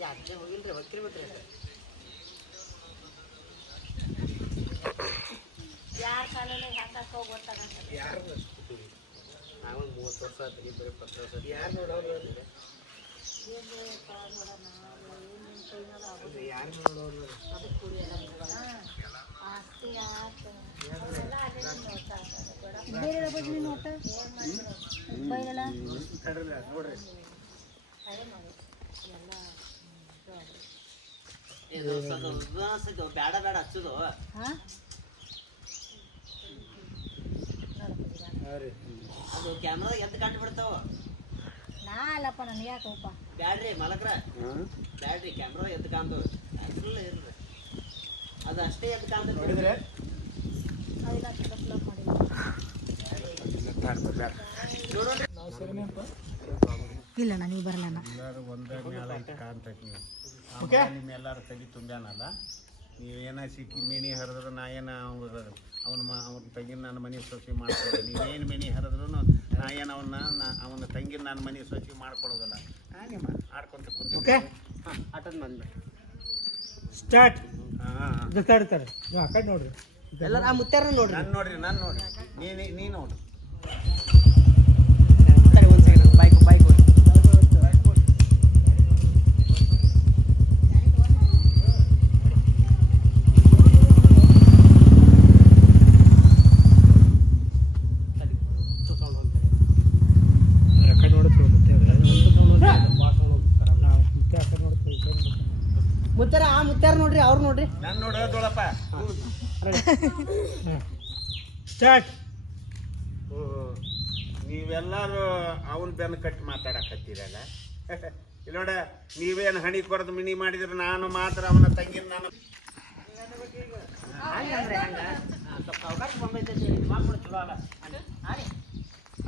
ಯಾಕೆ ಹೋಗಿಲ್ರಿ ಹೋಗಿರ್ಬೇಕ್ರಿ ಯಾರ ಕಾಲಲ್ಲಿ ಹಾಕಕ್ಕೆ ಹೋಗಿ ಗೊತ್ತಾಗಲ್ಲ ಯಾರು ನಾವು 30 ವರ್ಷ ಆಯ್ತು ಬರೀ 10 ವರ್ಷ ಯಾರು ನೋಡೋರು ಯಾರು ನೋಡೋರು ಅದಕ್ಕೆ ಕುಡಿಯಲ್ಲ ಆಸ್ತಿ ಆತು ಬೇರೆ ಬಜ್ಜಿ ನೋಟ ಬೈರಲ್ಲ ನೋಡ್ರಿ ಬೇಡ ಬೇಡ ಹಚ್ಚೋದು ಅದು ಕ್ಯಾಮ್ರಾ ಎದ್ದು ಕಂಡು ಬಿಡ್ತಾವ ನಾ ಅಲ್ಲಪ್ಪ ನನಗೆ ಯಾಕೆ ಹೋಪ ಬ್ಯಾಡ್ರಿ ಮಲಕ್ರ ಬ್ಯಾಡ್ರಿ ಕ್ಯಾಮ್ರಾ ಎದ್ದು ಕಾಣ್ತವ ಫುಲ್ ಇರ್ರಿ ಅದು ಅಷ್ಟೇ ಎದ್ದು ಕಾಣ್ತದೆ ನೋಡಿದ್ರೆ ಅದಿಲ್ಲ ಡೆವಲಪ್ ಮಾಡಿಲ್ಲ ಇಲ್ಲ ನನಗೆ ಬರಲ್ಲ ಎಲ್ಲರೂ ಒಂದೇ ಮೇಲೆ ಐತೆ ಕಾಣ್ತೈತಿ ನೀವು ನಿಮ್ಮೆಲ್ಲರೂ ತಗಿ ತುಂಬ್ಯಾನಲ್ಲ ನೀವೇನ ಸಿಕ್ಕಿ ಮಿಣಿ ಹರಿದ್ರು ನಾ ಏನು ಅವನ ತಂಗಿನ ನನ್ನ ಮನೆ ಸೊಸಿ ಮಾಡ್ಕೊಡೋದು ನೀವೇನು ಮಿಣಿ ಹರಿದ್ರು ನಾ ಏನು ಅವನ ತಂಗಿನ ನನ್ನ ಮನೆ ಸೊಸಿ ಮಾಡ್ಕೊಡೋದಲ್ಲ ನಿಮ್ಮ ಆಡ್ಕೊಂತ ಕುಂತ ಆಟದ ಬಂದ್ಬಿಟ್ಟು ಸ್ಟಾರ್ಟ್ ಹಾಂ ಇರ್ತಾರೆ ಆ ಕಡೆ ನೋಡ್ರಿ ಎಲ್ಲರ ಆ ಮುತ್ತಾರ ನೋಡ್ರಿ ನಾನು ನೋಡ್ರಿ ನೀ ನೋಡ್ರಿ ಒಂದು ಸೆಕೆಂಡ್ ಬೈಕ್ ಮುತ್ತಾರ ನೋಡ್ರಿ ಅವ್ರು ನೋಡ್ರಿ ನಾನು ನೋಡೋದೊಳಪ್ಪ ಸ್ಟಾರ್ಟ್ ನೀವೆಲ್ಲರೂ ಅವನ ಬೆನ್ನು ಕಟ್ಟಿ ಮಾತಾಡಕತ್ತೀರಲ್ಲ ಇಲ್ಲ ನೋಡ ನೀವೇನು ಹಣಿ ಕೊರದು ಮಿಣಿ ಮಾಡಿದ್ರೆ ನಾನು ಮಾತ್ರ ಅವನ ತಂಗಿನ ನಾನು ಹಂಗಂದ್ರೆ ಹಂಗ ಸ್ವಲ್ಪ ಅವಕಾಶ ಬಂದೈತೆ ಮಾಡ್ಕೊಂಡು ಚಲೋ ಅಲ್ಲ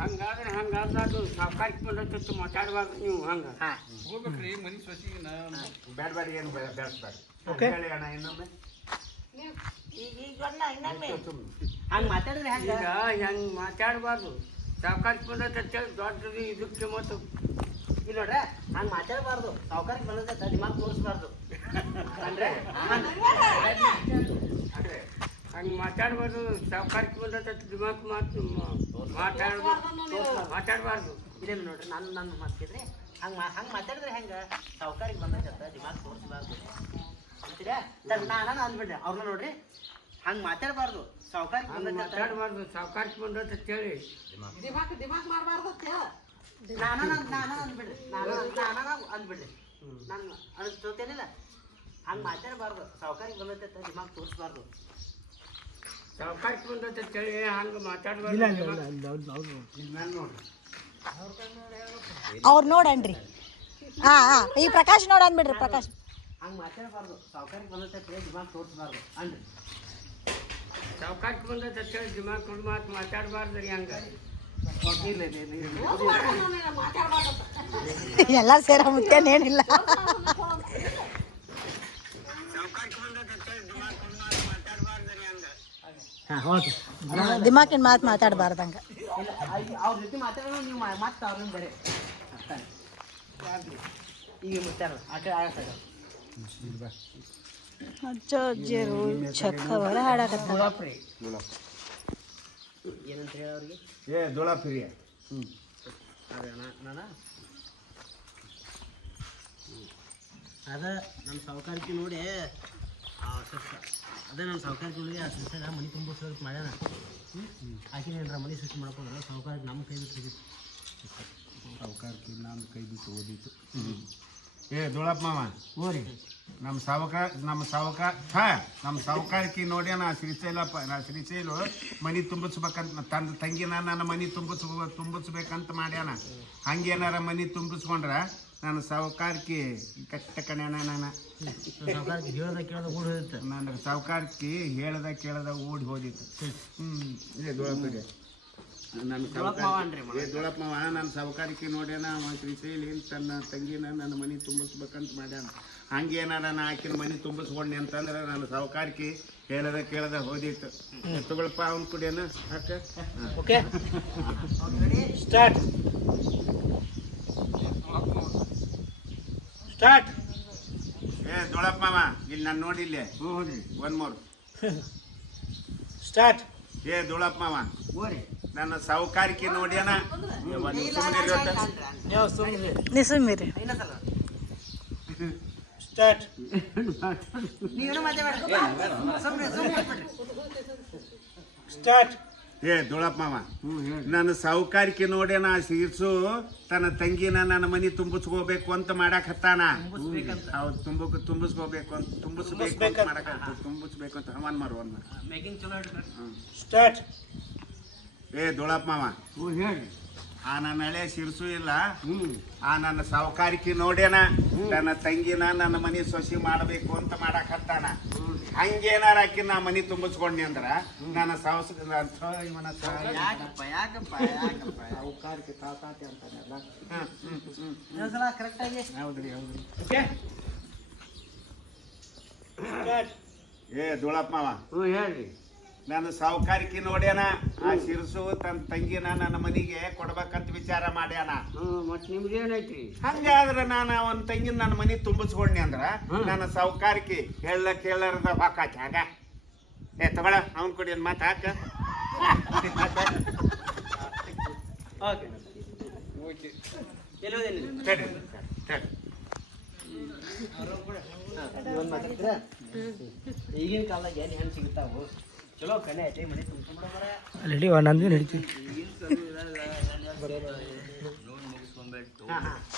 ಹಂಗಾದ್ರೆ ಹಂಗಾದ್ರು ಸಾವ್ಕಾರಿಕೆ ಬಂದೈತಿ ಮಾತಾಡುವಾಗ ನೀವು ಹಂಗೆ ಹೋಗ್ಬೇಕ್ರಿ ಮನೆ ಸೊಸಿಗೆ ಬ್ಯಾಡ ಏನು ಬೆಳೆಸ್ಬೇಡ ಹೇಳಿ ಅಣ್ಣ ಇನ್ನೊಮ್ಮೆ ಹಂಗೆ ಮಾತಾಡಿದ್ರೆ ಹಂಗ ಈಗ ಹೆಂಗೆ ಮಾತಾಡಬಾರ್ದು ಸಾವ್ಕಾರಿಕೆ ಬಂದೈತೆ ಅಂತೇಳಿ ದೊಡ್ಡದು ಇದಕ್ಕೆ ಮತ್ತು ಇಲ್ಲ ನೋಡ್ರೆ ಹಂಗೆ ಮಾತಾಡಬಾರ್ದು ಸಾವುಕಾರಕ್ಕೆ ಬಂದೈತೆ ದಿಮಾಗ್ ತೋರಿಸ್ಬಾರ್ದು ಅಂದ್ರೆ ಹಂಗೆ ಮಾತಾಡಬಾರ್ದು ಸಾವ್ಕಾರಿಕೆ ಬಂದೈತೆ ದಿಮಾಕ್ ಮಾತಾಡಬಾರ್ದು ಇದೇನು ನೋಡ್ರಿ ನನ್ನ ಮಾತಿದ್ರೆ ಹಂಗೆ ಮಾತಾಡಿದ್ರೆ ಹೆಂಗೆ ಸಾವುಕಾರಿಗೆ ಬಂದೈತೆ ದಿಮಾಗ್ ತೋರಿಸ್ಬಾರ್ದು ಅಂತೀರಾ ನಾನು ಅಂದ್ಬಿಡ್ರಿ ಅವ್ರನ್ನ ನೋಡ್ರಿ ಹಂಗೆ ಮಾತಾಡಬಾರ್ದು ಸಾವುಕಾರಿಗೆ ಬಂದೈತೆ ಮಾತಾಡಬಾರ್ದು ಸಾವ್ಕಾರಿಕೆ ಬಂದೈತೆ ಅಂತೇಳಿ ನಾನು ಅಂದ್ಬಿಡ್ರಿ ನಾನು ಅಂದ್ಬಿಡ್ರಿ ನಾನು ಅದು ತೋತೇನಿಲ್ಲ ಹಂಗೆ ಮಾತಾಡಬಾರ್ದು ಸಾವುಕಾರಿಗೆ ಬಂದೈತೆ ದಿಮಾಗ್ ತೋರಿಸ್ಬಾರ್ದು ಸಾವ್ಕಾರಿಕೆ ಬಂದೈತೆ ಅಂತೇಳಿ ಹಂಗೆ ಇಲ್ಲ ಮಾತಾಡಬಾರ್ದು ನಾನು ನೋಡ್ರಿ ಅವ್ರು ನೋಡನ್ರಿ ಈ ಪ್ರಕಾಶ್ ನೋಡ ಅಂದ್ಬಿಡ್ರಿ ಪ್ರಕಾಶ್ ಹಂಗೆ ಮಾತಾಡಬಾರ್ದು ಸಾವುಕಾರಿಗೆ ಬಂದೈತೆ ದಿಮಾಗ್ ತೋರಿಸ್ಬಾರ್ದು ಅನ್ರಿ ಸಾವ್ಕಾರಿಕೆ ಬಂದೈತೆ ಅಂತೇಳಿ ದಿಮಾಕ್ ಮಾತು ಮಾತಾಡಬಾರ್ದು ರೀ ಹಂಗೆ ಎಲ್ಲ ಸೇರ ಮುತ್ತೇನೇನಿಲ್ಲ ದಿಮಾಕಿನ ಮಾತು ಮಾತಾಡಬಾರ್ದಂಗ ಇಲ್ಲ ಅವ್ರ ಜೊತೆ ಮಾತಾಡೋಣ ನೀವು ಮತ್ತೆ ಅವ್ರನ್ನ ಬೇರೆ ಈಗ ಮುತ್ತಾರ ಆಟ ಆಡ್ತಾರೆ ಅಜ್ಜ ಅಜ್ಜಿಯರು ಚಕ್ಕವರ ಹಾಡಕತ್ತಾರ ಏನಂತ ಹೇಳಿ ಅವ್ರಿಗೆ ದೊಳಪಿರಿಯ ಅದೇ ನಾನು ಅದ ನಮ್ಮ ಸಾವುಕಾರಿಕೆ ನೋಡಿ ಅದೇ ನಮ್ಮ ಸಾವುಕಾರಿಕೆ ನೋಡಿ ಆ ಸಸ್ಯಾಗ ಮನೆ ತುಂಬಿಸೋದು ಮಾಡ್ಯಾನ ಆಕಿನ ಏನಾರ ಮನೆ ಸೃಷ್ಟಿ ಮಾಡ್ಕೊಂಡ್ರಲ್ಲ ಸಾವುಕಾರಿಕೆ ನಮ್ಮ ಕೈ ಬಿಟ್ಟು ಹೋಗಿತ್ತು ಸಾವುಕಾರಕ್ಕೆ ನಾನು ಕೈ ಬಿಟ್ಟು ಓದಿತ್ತು ದೊಳಪ್ಪ ಮಾವ ಓರಿ ನಮ್ಮ ಸಾವುಕಾರಕ್ಕೆ ನೋಡಿ ನಾ ಶ್ರೀಶೈಲು ಮನೆ ತುಂಬಿಸ್ಬೇಕಂತ ತನ್ನ ತಂಗಿನ ನನ್ನ ಮನೆ ತುಂಬಿಸ್ಬೇಕಂತ ಮಾಡ್ಯಾನ ಹಂಗೇನಾರ ಮನೆ ತುಂಬಿಸ್ಕೊಂಡ್ರ ನಾನು ಸಾವುಕಾರಕ್ಕೆ ಕಟ್ಟ ಕಣ್ಯಾನ ನಾನು ಸಾವುಕಾರಿಕೆ ಹೇಳ್ದ ಕೇಳ್ದ ಓಡಿ ಹೋಗಿತ್ತು ನನ್ನ ಸಾವುಕಾರಕ್ಕೆ ಹೇಳ್ದ ಕೇಳ್ದ ಓಡಿ ಹೋದಿತ್ತು ದೊಳಪ್ಪಿಗೆ ನನ್ನ ದೊಳಪ್ಪ ಮಾವ ನನ್ನ ಸಾವುಕಾರಿಕೆ ನೋಡ್ಯಾನ ಅವ ಶ್ರೀಶೈಲಿ ತನ್ನ ತಂಗಿನ ನನ್ನ ಮನೆ ತುಂಬಿಸ್ಬೇಕಂತ ಮಾಡ್ಯಾನ ಹಂಗೇನಾರ ನಾ ಆಕಿನ ಮನೆ ತುಂಬಿಸ್ಕೊಂಡೆ ಅಂತಂದ್ರೆ ನನ್ನ ಸಾವುಕಾರಿಕೆ ಹೇಳ್ದ ಕೇಳ್ದ ಹೋದಿತ್ತು ತಗೊಳಪ್ಪ ಅವ್ನ ಕುಡಿಯೋಣ ಅಕ್ಕ ಓಕೆ ಸ್ಟಾರ್ಟ್ ಸ್ಟಾರ್ಟ್. ದೊಳಪ್ಪ ಮಾವ ಇಲ್ಲಿ ನಾನು ನೋಡಿಲ್ಲೇ ಒನ್ ಮೋರ್. ಸ್ಟಾರ್ಟ್. ದೊಳಪ್ಪ ಮಾವ ಓರಿ ನನ್ನ ಸಾವುಕಾರಿಕೆ ನೋಡ್ಯಾನ. ನೀವು ಸುಮ್ಮನೆ. ನಿಸುಮಿರಿ. ಇನ್ನೊಂದ್ಸಲ ಸ್ಟಾರ್ಟ್. ನೀವೇನು ಮಾತಾಡ್ಬೇಡ ಸುಮ್ಮನೆ ಸ್ಟಾರ್ಟ್. ದೊಳಪ್ಪ ಮಾವ ನನ್ನ ಸಾವುಕಾರಿಕೆ ನೋಡ್ಯಾನ. ಸಿರ್ಸು ತನ್ನ ತಂಗಿನ ನನ್ನ ಮನಿ ತುಂಬಿಸ್ಕೋಬೇಕು ಅಂತ ಮಾಡಾಕತ್ತಾನ. ಹೌದು, ತುಂಬಿಸ್ಕೋಬೇಕು ಅಂತ ತುಂಬಿಸ್ಬೇಕು ಅಂತ ಹವನ್ ಮಾರು ಮೇಕಿಂಗ್ ಚಲೋ ಹಿಡ್ರಿ. ಸ್ಟಾರ್ಟ್. ದೊಳಪ್ಪ ಮಾವ ಆ ನನ್ನ ಹಳೆ ಸಿರ್ಸು ಇಲ್ಲ, ಆ ನನ್ನ ಸಾವುಕಾರಿಕೆ ನೋಡ್ಯಾನ ನನ್ನ ತಂಗಿನ ನನ್ನ ಮನಿ ಸೊಸಿ ಮಾಡಬೇಕು ಅಂತ ಮಾಡಾಕತ್ತಾನ. ಹಂಗೇನಾರ ಆಕಿ ನಾ ಮನಿ ತುಂಬಿಸ್ಕೊಂಡಿ ಅಂದ್ರ ನನ್ನ ಸಾವುಕಾರಿಕೆ ತಾತಾತಿ ಅಂತಾನೆಲ್ಲ. ಇನ್ನೊಂದ್ಸಲ ಕರೆಕ್ಟ್ ಆಗಿ. ಹೌದ್ರಿ ಹೌದ್ರಿ. ಓಕೆ. ಸ್ಟಾರ್ಟ್. ದೊಳಪ್ಪ ಮಾವ ಹೇಳ್ರಿ. ನನ್ನ ಸಾವುಕಾರಿಕೆ ನೋಡ್ಯಾನ. ಆ ಸಿರ್ಸು ತನ್ನ ತಂಗಿನ ನನ್ನ ಮನಿಗೆ ಕೊಡ್ಬೇಕಂತ ವಿಚಾರ ಮಾಡ್ಯಾನ. ಮತ್ ನಿಮ್ಗೇನೈತ್ರಿ? ಹಂಗಾದ್ರ ನಾನು ಅವನ ತಂಗಿನ ನನ್ನ ಮನಿ ತುಂಬಿಸ್ಕೊಂಡಿ ಅಂದ್ರ ನನ್ನ ಸಾವುಕಾರಿಕೆ ಕೇಳರದ ಹಾಕಾಚ ಹಾಗ. ತಗೊಳ ಅವನ್ ಕೊಡಿ ಒಂದು ಮಾತು ಹಾಕ. ಓಕೆ ಎಲ್ಲೋದೇನಿಲ್ಲ ಈಗಿನ ಕಾಲದಾಗ ಎಲ್ಲಿ ಹೆಣ್ಣು ಸಿಗ್ತಾವು ಚಲೋ ಕಣ್ಣೆ ಐತಿ ಮನೆ ತುಂಬಿಸ್ಕೊಂಡ್ಬಿಡ. ರೆಡಿ ನಂದು ನಡೀತೀವಿ.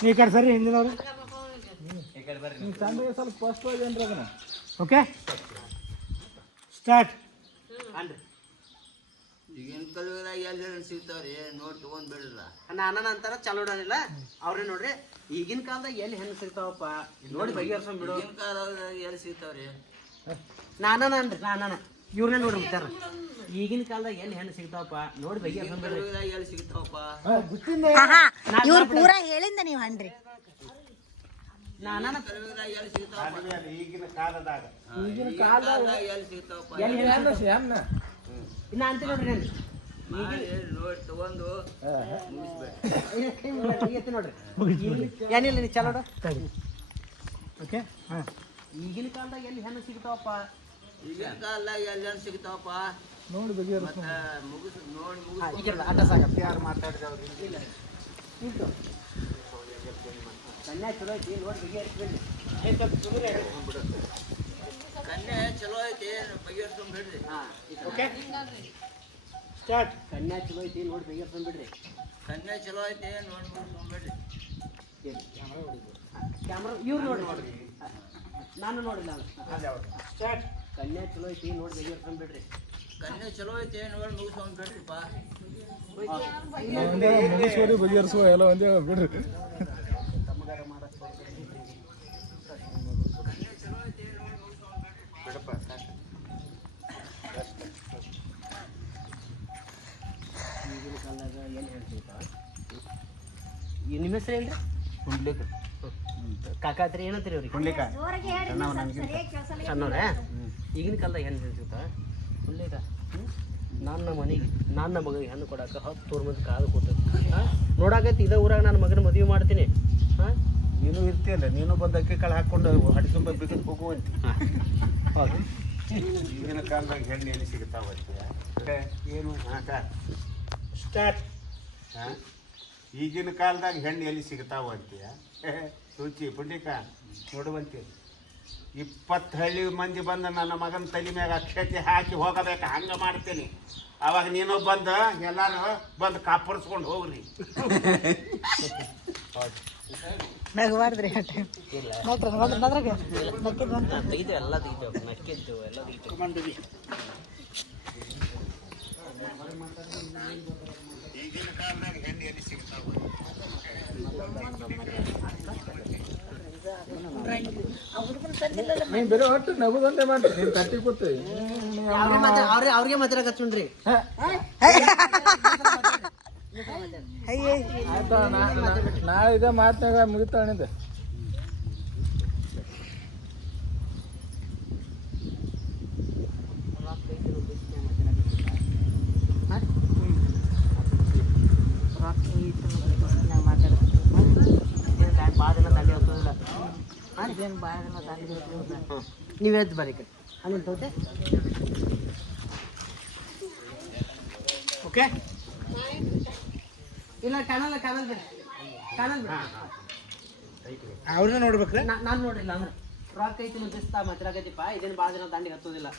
ನೀ ಕಡೆ ಸರಿ ಹಿಂದಿನವ್ರು ಸ್ವಲ್ಪ ಸ್ಪಷ್ಟವಾಗಿ ಏನ್ರಿ ಅದನ್ನ. ಓಕೆ. ಸ್ಟಾರ್ಟ್. ಅನ್ರಿ ಈಗಿನ ಕಲಿಯೋದಾಗ ಎಲ್ಲಿ ಸಿಗ್ತಾವ್ರಿ ನೋಡಿ ತಗೊಂಡ್ಬಿಡ್ರಲ್ಲ. ನಾನ ಅಂತಾರ ಚಲೋಡನಿಲ್ಲ ಅವ್ರೇ ನೋಡ್ರಿ. ಈಗಿನ ಕಾಲದಾಗ ಎಲ್ಲಿ ಹೆಣ್ಣು ಸಿಗ್ತಾವಪ್ಪ ನೋಡಿ ಬಗೆಹರ್ಸ್ಕೊಂಡ್ಬಿಡು. ಈಗಿನ ಕಾಲದಾಗ ಎಲ್ಲಿ ಸಿಗ್ತಾವ್ರಿ? ನಾನ ಇವ್ರನ್ನೇ ನೋಡ್ರಿ ಬಿಟ್ಟಾರ. ಈಗಿನ ಕಾಲದಾಗ ಎಲ್ಲಿ ಹೆಣ್ಣು ಸಿಗ್ತಾವಪ್ಪ ನೋಡಿ ಬಗೆಹರ್ಸ್ಕೊಂಡ್ಬಿಡ್ರಿ. ಕಲಿಯೋದಾಗ ಎಲ್ಲಿ ಸಿಗ್ತಾವಪ್ಪ? ಇವ್ರು ಪೂರಾ ಹೇಳಿಂದ ನೀವು ಹಣ್ರಿ. ನಾನ ಕಲಿಯೋದಾಗ ಎಲ್ಲಿ ಸಿಗ್ತಾವಪ್ಪ? ಈಗಿನ ಕಾಲದಾಗ ಈಗಿನ ಕಾಲದಾಗ ಎಲ್ಲಿ ಸಿಗ್ತಾವಪ್ಪ? ಇನ್ನ ಅಂತ ನೋಡ್ರಿ ನೋಡಿ ತಗೊಂಡು ನೋಡ್ರಿ ಏನಿಲ್ಲ ನೀ ಚಲೋಡ. ಓಕೆ. ಹಾಂ. ಈಗಿನ ಕಾಲದಾಗ ಎಲ್ಲಿ ಹೆಣ್ಣು ಸಿಗ್ತಾವಪ್ಪ? ಈಗಿನ ಕಾಲದಾಗ ಎಲ್ಲಿ ಸಿಗ್ತಾವಪ್ಪ? ನೋಡಿ ಬಗೆಹರಿಸ. ಮತ್ತೆ ಮುಗಿಸ್ ಈಗ ಅಡ್ರೆಸ್ ಆಗತ್ತೆ. ಯಾರು ಮಾತಾಡಿದವ್ರು ಇಲ್ಲ ಇದು ಕನ್ಯಾ ಚಲೋ ಐತಿ ನೋಡಿ ಬಗೆಹರಿಸ್ಬಿಡ್ರಿ. ಕನ್ಯೆ ಚಲೋ ಐತಿ ಬಗೆಹರಿಸ್ಕೊಂಡ್ಬಿಡ್ರಿ. ಹಾಂ ಓಕೆ. ಸ್ಟಾರ್ಟ್. ಕನ್ಯಾ ಚಲೋ ಐತಿ ನೋಡಿ ಬಗೆಹರಿಸ್ಕೊಂಡ್ಬಿಡ್ರಿ. ಕನ್ಯೆ ಚಲೋ ಐತಿ ನೋಡಿ ಮುಗಿಸ್ಕೊಂಡ್ಬಿಡ್ರಿ. ಕ್ಯಾಮ್ರಾ ಇವ್ರು ನೋಡ್ರಿ. ನಾನು ನೋಡಿಲ್ಲ. ಸ್ಟಾರ್ಟ್. ಕನ್ಯಾ ಚಲೋ ಐತಿ ನೋಡಿ ಬಗೆಹರಿಸ್ಕೊಂಡ್ಬಿಡ್ರಿ. ಕನ್ಯೆ ಚಲೋ ಐತಿ ನೋಡಿ ಮುಗಿಸ್ಕೊಂಡ್ಬಿಡ್ರಿಪ್ಪ. ಬಗೆಹರಿಸುವ ಎಲ್ಲ ಒಂದೇ ಬಿಡ್ರಿ. ತಮ್ಮಗಾರ ಮಾಡಕ್ಕೆ ಬಿಡಪ್ಪ ಸಾಕು. ಈಗಿನ ಕಾಲದಾಗ ಎಲ್ಲಿ ಹೆಣ್ಣು ಸಿಗ್ತಾವ? ನಿಮ್ಮ ಹೆಸರು ಏನ್ರಿ? ಕುಂಡ್ಲಿಕ ಕಾಕಾತ್ರಿ ಏನಂತೀರಿ ಅವ್ರಿಗೆ? ಕುಂಡ್ಲಿಕ ಸಣ್ಣವ್ರೆ. ಈಗಿನ ಕಾಲದಾಗ ಹೆಣ್ಣು ಸಿಗ್ತಾವ ಕುಂಡ್ಲಿಕ. ನನ್ನ ಮನೆಗೆ ನನ್ನ ಮಗಳಿಗೆ ಹೆಣ್ಣು ಕೊಡಕ್ಕೆ 10 ಮಂದಿ ಕಾದು ಕೂತೈತಿ. ನೋಡಾಕೈತಿ ಇದೇ ಊರಾಗ ನನ್ನ ಮಗನ ಮದುವೆ ಮಾಡ್ತೀನಿ. ಹಾಂ ನೀನು ಇರ್ತೀಯಲ್ಲ, ನೀನು ಬಂದು ಅಕ್ಕಿ ಕಾಳು ಹಾಕೊಂಡು ಹಡಿಸ್ಕೊಂಡ್ ಬಿದ್ದಕ್ಕೆ ಹೋಗುವಂತ. ಹೌದು. ಈಗಿನ ಕಾಲದಾಗ ಹೆಣ್ಣು ಎಲ್ಲಿ ಸಿಗ್ತಾವಂತೀಯ? ಏನು ಸ್ಟಾರ್ಟ್. ಈಗಿನ ಕಾಲದಾಗ ಹೆಣ್ಣು ಎಲ್ಲಿ ಸಿಗ್ತಾವಂತೀಯ? ಸೂಚಿ ಪುಂಡಿಕ ನೋಡುವಂತೆ 20 ಹಳ್ಳಿ ಮಂದಿ ಬಂದು ನನ್ನ ಮಗನ ತಲೆ ಮ್ಯಾಗ ಅಕ್ಷತೆ ಹಾಕಿ ಹೋಗಬೇಕು. ಹಂಗೆ ಮಾಡ್ತೀನಿ. ಅವಾಗ ನೀನು ಬಂದು ಎಲ್ಲಾರು ಬಂದು ಕಾಪರ್ಸ್ಕೊಂಡು ಹೋಗ್ರಿ. ನಗಬಾರ್ದ್ರಿ ಆ ಟೈಮ್. ನಕ್ಕಿದ್ರಂತ ತೆಗಿತೇವೆ ಎಲ್ಲ ತೆಗಿತೇವೆ. ನಕ್ಕಿದ್ದು ಎಲ್ಲ ತೆಗಿತೇವೆ. ಈಗಿನ ಕಾಲದಾಗ ಹೆಣ್ಣು ಎಲ್ಲಿ ಸಿಗ್ತಾವ? ನೀನು ಬೇರೆ ಒಟ್ಟು ನಗುದಂತೆ ಮಾಡ್ತೀನಿ. ನೀನು ಕಟ್ಟಿ ಕೂತೀವಿ. ಅವ್ರಿಗೆ ಮಾತಾಡಕಚ್ಚುಣ್ರಿ. ಆಯ್ತಾ? ನಾ ಇದೇ ಮಾತನಾಗ ಮುಗಿತಾಣಿದ್ದೆ. ಭಾಳ ದಿನ ದಂಡಿ ಹೋಗ್ತದಿಲ್ಲ. ನೀವು ಎದ್ದು ಬರ್ರಿ ಕಡೆ ಅಲ್ಲಿ ತೋತೆ ಓಕೆ ಇಲ್ಲ ಕಾಣಲ್ಲ ಬಿಡಿ ಅವ್ರನ್ನ ನೋಡ್ಬೇಕ್ರೆ ನಾನು ನೋಡಿಲ್ಲ ಅಂದ್ರೆ ರಾಕ್ ಐತಿ ದಿಸ್ತಾ ಮಾತಾಡಕತ್ತಿಪ್ಪ ಇದೇನು ಭಾಳ ಜನ ದಾಂಡಿಗೆ ಹತ್ತೋದಿಲ್ಲ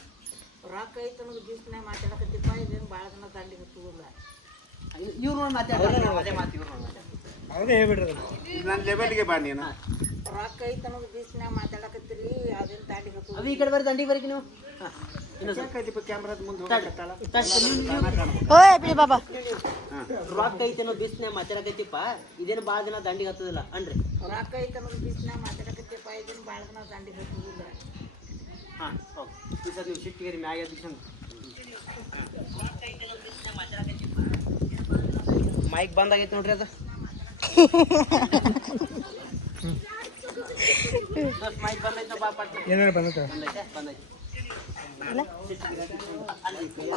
ರೊಕ್ಕ ಐತೆ ಅನ್ನೋದು ದಿವ್ಸನಾಗ ಮಾತಾಡಕತ್ತಿಪ್ಪ ಇದೇನು ಭಾಳ ಜನ ದಂಡಿಗೆ ಹತ್ತುವುದಿಲ್ಲ ಇವ್ರು ನೋಡಿ ಮಾತಾಡ್ತಾರೆ ಅದೇ ಮಾತು ಇವ್ರು ನೋಡಿ ಮಾತಾಡ್ತಾರೆ ಅವ್ರೇ ಹೇಳ್ಬಿಡ್ರಿ ನನ್ನ ಲೆವೆಲ್ಗೆ ಬಾ ನೀನು ರೊಕ್ಕ ಐತೆ ಅನ್ನೋದು ದಿವ್ಸನಾಗ ಮಾತಾಡಕತ್ತೀರಿ ಅದೇನು ದಂಡಿಗೆ ಹತ್ತು ಅವಿ ಈ ಕಡೆ ಬರ್ರಿ ದಂಡಿಗೆ ಬರ್ರಿ ನೀವು ಕ್ಯಾಮ್ರಾದ ಮುಂದೆ ಓಯ್ ಬಿಡಿ ಬಾಬಾ ರಾಕ್ ಐತಿ ಅನ್ನೋ ಬಿಸ್ನ್ಯಾಗ ಮಾತಾಡಕತ್ತಿಪ್ಪ ಇದೇನು ಭಾಳ ಜನ ದಂಡಿಗೆ ಹತ್ತೋದಿಲ್ಲ ಅನ್ರಿ ರೊಕ್ಕ ಐತೆ ಅನ್ನೋದು ದಿವ್ಸನಾಗ ಮಾತಾಡಕತ್ತಿಪ್ಪ ಇದೇನು ಭಾಳ ಜನ ದಂಡಿಗೆ ಹತ್ತುವುದಿಲ್ಲ ಹಾಂ ಓಕೆ ಈ ಸರ್ ನೀವು ಸಿಟ್ಟಿಗೆ ಮ್ಯಾಗ ಎದ್ದಿಕೊಂಡು ಮೈಕ್ ಬಂದಾಗೈತೆ ನೋಡ್ರಿ ಅದು ಮೈಕ್ ಬಂದೈತೆ ಬಾ ಪಟ್ಟ ಏನಾರು ಬಂದೈತೆ ಬಂದೈತೆ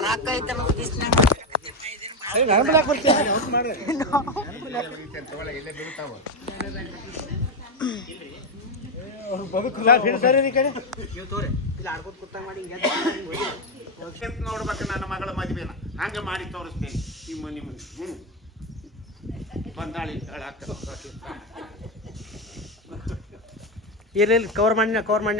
ರೊಕ್ಕ ಐತೆ ಅನ್ನೋದು ದಿವ್ಸನಾಗ ನಾನು ಬಿಡಾಕ್ ಬರ್ತೀನಿ ಔಟ್ ಮಾಡ್ರಿ ಇಲ್ಲೇ ಬೀಳ್ತಾವ ಅವ್ರು ಬದುಕಲ್ಲ ಹಿಡ್ತಾರೆ ಈ ಕಡೆ ನೀವು ತೋರಿ ಇಲ್ಲ ಆಡ್ಕೋತ ಕೂತ ಮಾಡಿ ಹಿಂಗೆ ನೋಡ್ಬೇಕು ನನ್ನ ಮಗಳ ಮದುವೆನ ಹಂಗೆ ಮಾಡಿ ತೋರಿಸ್ತೇನೆ ನಿಮ್ಮ ಬಂದಾಳಿ ಹೇಳಾಕ ಇರ್ಲಿ ಕವರ್ ಮಾಡಿ